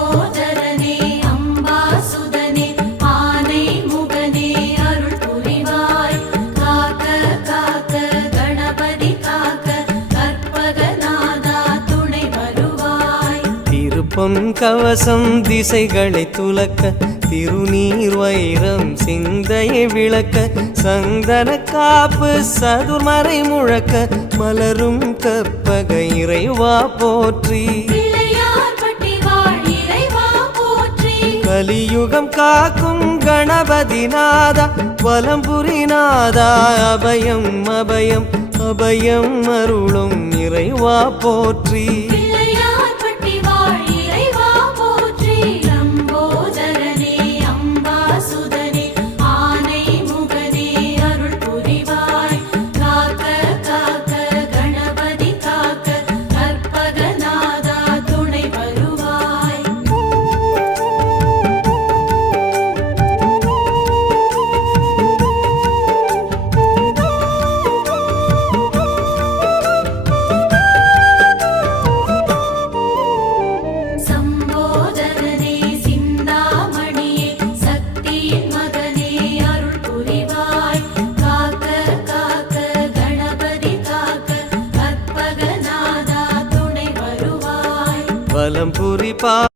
லம்போதரனே அம்பாசுதனே ஆனை முகனே அருள் புரிவாய் காக்க காக்க கணபதி காக்க கற்பகநாதா துணை வருவாய் திருப்பொன் கவசம் திசைகளை துலக்க திருநீர் வைரம் சிந்தையை விளக்க சந்தன காப்பு சதுர்மறை முழக்க மலரும் கற்பக இறைவா போற்றி பிள்ளையார்பட்டி வாழ் இறைவா போற்றி கலியுகம் காக்கும் கணபதி நாதா வலம்புரி நாதா அபயம் அபயம் அபயம் அருளும் இறைவா போற்றி பிள்ளையார்பட்டி வாழ் இறைவா போற்றி லம்போதரனே அம்பாசுதனே ஆனை முகனே அருள் புரிவாய் காக்க காக்க கணபதி காக்க கற்பகநாதா துணை வருவாய் சம்போதரனே சிந்தாமணியே சக்தியின் மகனே அருள் புரிவாய் காக்க காக்க கணபதி காக்க கற்பகநாதா துணை வருவாய் வலம்புரி பாத